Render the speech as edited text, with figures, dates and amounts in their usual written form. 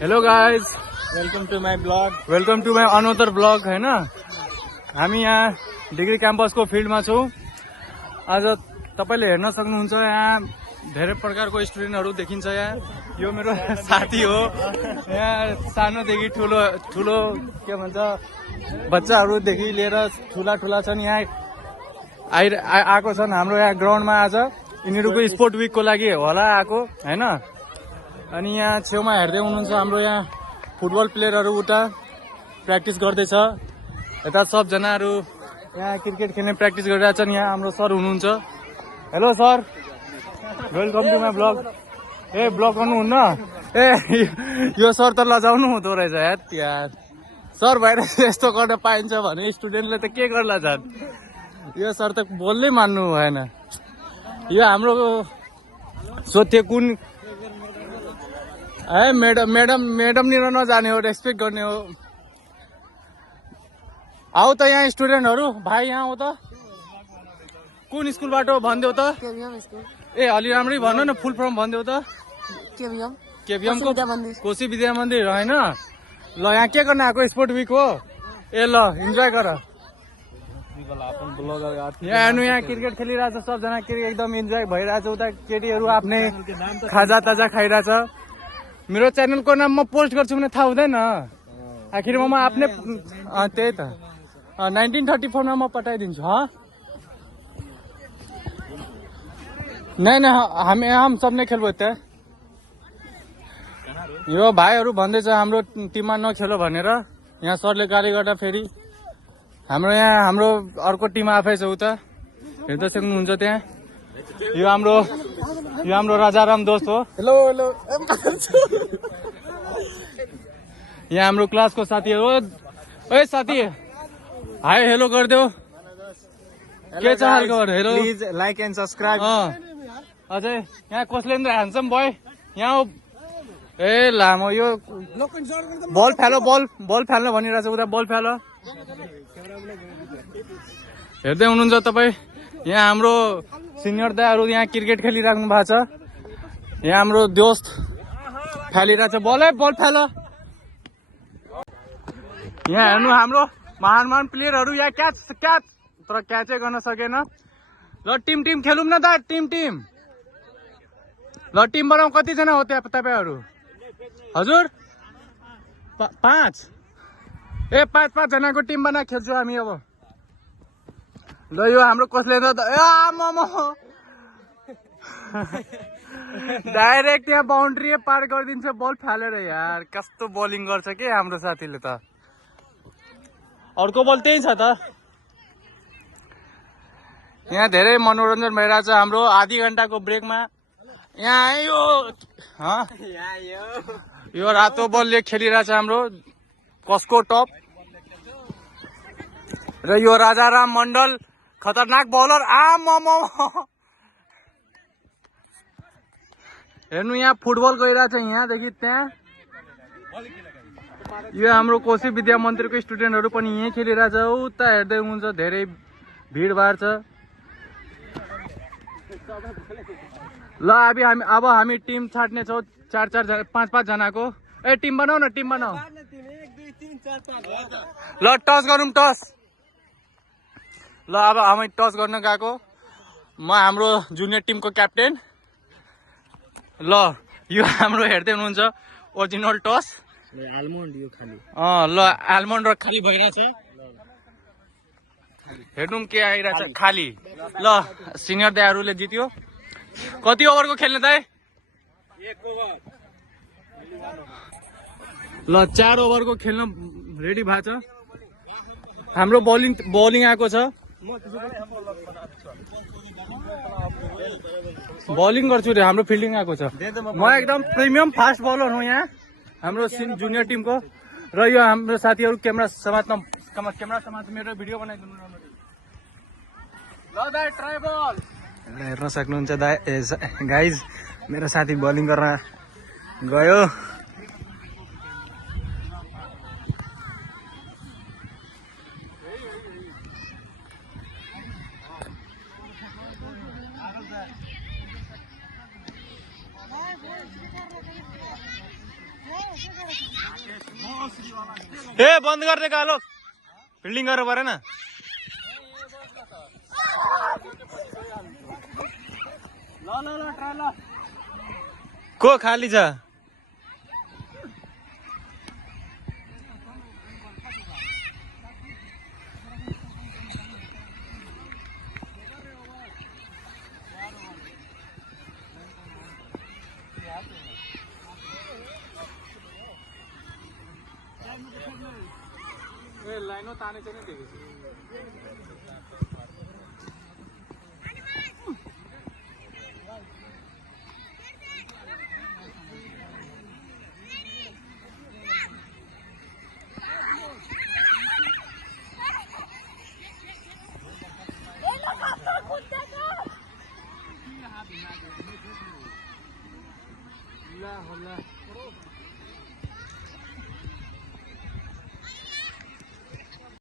Hello guys, welcome to my blog. Welcome to my another blog. होइन, हामी यहाँ degree क्याम्पसको फिल्डमा छौँ। आज तपाईँले हेर्न सक्नुहुन्छ यहाँ धेरै प्रकारको स्टुडेन्टहरू देखिन्छ। यहाँ यो मेरो साथी हो। यहाँ सानोदेखि ठुलो ठुलो के भन्छ बच्चाहरूदेखि लिएर ठुला ठुला छन्। यहाँ आएको छन् हाम्रो यहाँ ग्राउन्डमा। आज यिनीहरूको स्पोर्ट विकको लागि होला आएको होइन। अनि यहाँ छेउमा हेर्दै हुनुहुन्छ हाम्रो यहाँ फुटबल प्लेयरहरू उता प्र्याक्टिस गर्दैछ। यता सबजनाहरू यहाँ क्रिकेट खेल्ने प्र्याक्टिस गरिरहेछन्। यहाँ हाम्रो सर हुनुहुन्छ। Hello sir, welcome to my blog. ए ब्लग गर्नुहुन्न? ए यो सर त लजाउनु हुँदो रहेछ यार। सर भएर यस्तो गर्न पाइन्छ भने स्टुडेन्टले त के गर्ला झन्। यो सर त बोल्नै मान्नु भएन। यो हाम्रो सोध्थ्यो कुन मैडम निर नजाने हो, रेस्पेक्ट गर्ने हो। आऊ त यहाँ स्टुडेन्टहरू, भाइ यहाँ आऊ त। कुन स्कुलबाट हो भनिदेऊ त। ए अलि राम्रै भन्नु न, फुल फर्म भनिदेऊ त। केबिएम को कोशी विद्या मन्दिर होइन। ल यहाँ के गर्न आएको? स्पोर्ट विक हो। ए ल इन्जोय गर। यहाँ हेर्नु, यहाँ क्रिकेट खेलिरहेछ सबजना। एकदम इन्जोय भइरहेछ। उता केटीहरू आफ्नै खाजा ताजा खाइरहेछ। मेरो च्यानलको नाम म पोस्ट गर्छु भने थाहा हुँदैन। आखिरमा म आफ्नै त्यही त 1934 मा म पठाइदिन्छु। नहीं हम सब नहीं खेल पाते। यो भाइहरू भन्दैछ हाम्रो टिममा नखेलो भनेर। यहाँ सरले गाली गर्दा फेरि हाम्रो अर्को टिम आफै छ उता, हेर्दै सक्नुहुन्छ त्यहाँ। यो हाम्रो राजाराम दोस्त हो। Hello hello. यहाँ हाम्रो क्लासको साथीहरू हो। ओए साथी, हाई हेलो गरिदेऊ। के छ हालको? Hello, please like and subscribe. अझै यहाँ कसले ह्यान्डसम बोय यहाँ हो। ए लामो यो बल फाल्न भनिरहेछ उता। बल फाल हेर्दै हुनुहुन्छ तपाईँ। यहाँ हाम्रो सिनियर दाहरू यहाँ क्रिकेट खेलिराख्नु भएको छ। यहाँ हाम्रो दोस्त फालिरहेछ बल फाल। यहाँ हेर्नु हाम्रो महान प्लेयरहरू यहाँ क्याच तर क्याचै गर्न सकेन। ल टिम खेलौँ न त। टिम ल टिम बनाऊ। कतिजना हो त्यहाँ तपाईँहरू? हजुर 5। ए 5 जनाको टिम बना खेल्छौँ हामी अब। ल यो हाम्रो कसले डाइरेक्ट यहाँ बााउन्ड्री पार गरिदिन्छ बल फालेर। यार कस्तो बलिङ गर्छ के हाम्रो साथीले त। अर्को बल त्यही छ त। यहाँ धेरै मनोरञ्जन भइरहेछ हाम्रो आधी घन्टाको ब्रेकमा। यहाँ यो रातो बलले खेलिरहेछ हाम्रो कसको टप। र यो राजाराम मण्डल खतरनाक बलर। हेर्नु यहाँ फुटबल गइरहेछ यहाँदेखि त्यहाँ। यो हाम्रो कोशी विद्या मन्दिरको स्टुडेन्टहरू पनि यहीँ खेलिरहेछ। उता हेर्दै हुन्छ धेरै भिडभाड छ। ल अब हामी टिम छाट्ने छौँ 4-5 जनाको। ए टिम बनाऊ न, टिम बनाऊ। ल टस गरौँ, टस। ल अब हामी टस गर्न गएको। म हाम्रो जुनियर टिमको क्याप्टेन। ल यो हाम्रो हेर्दै हुनुहुन्छ ओरिजिनल टस। आलमन्ड यो खाली। ल आलमन्ड र खाली भइरहेछ। हेर्नु के आइरहेछ खाली। ल सिनियर दाइहरूले जित्यो। कति ओभरको खेल्ने दाइ? 1 ओभर। ल 4 ओभरको खेल्न रेडी भएको छ। हाम्रो बलिङ आएको छ। बलिङ गर्छु रे। हाम्रो फिल्डिङ आएको छ। म एकदम प्रिमियम फास्ट बलर हुँ यहाँ हाम्रो जुनियर टिमको। र यो हाम्रो साथीहरू क्यामेरा समात्न मेरो भिडियो बनाइदिनु। ल दाइ ट्राई बल। हेर्न सक्नुहुन्छ गाइज, मेरो साथी बलिङ गर्न गयो। ए बन्द गरिदे कालो फिल्डिङ गर्नु परेन को खाली छ लाइनो ताने चाहिँ देखेको छु होला होला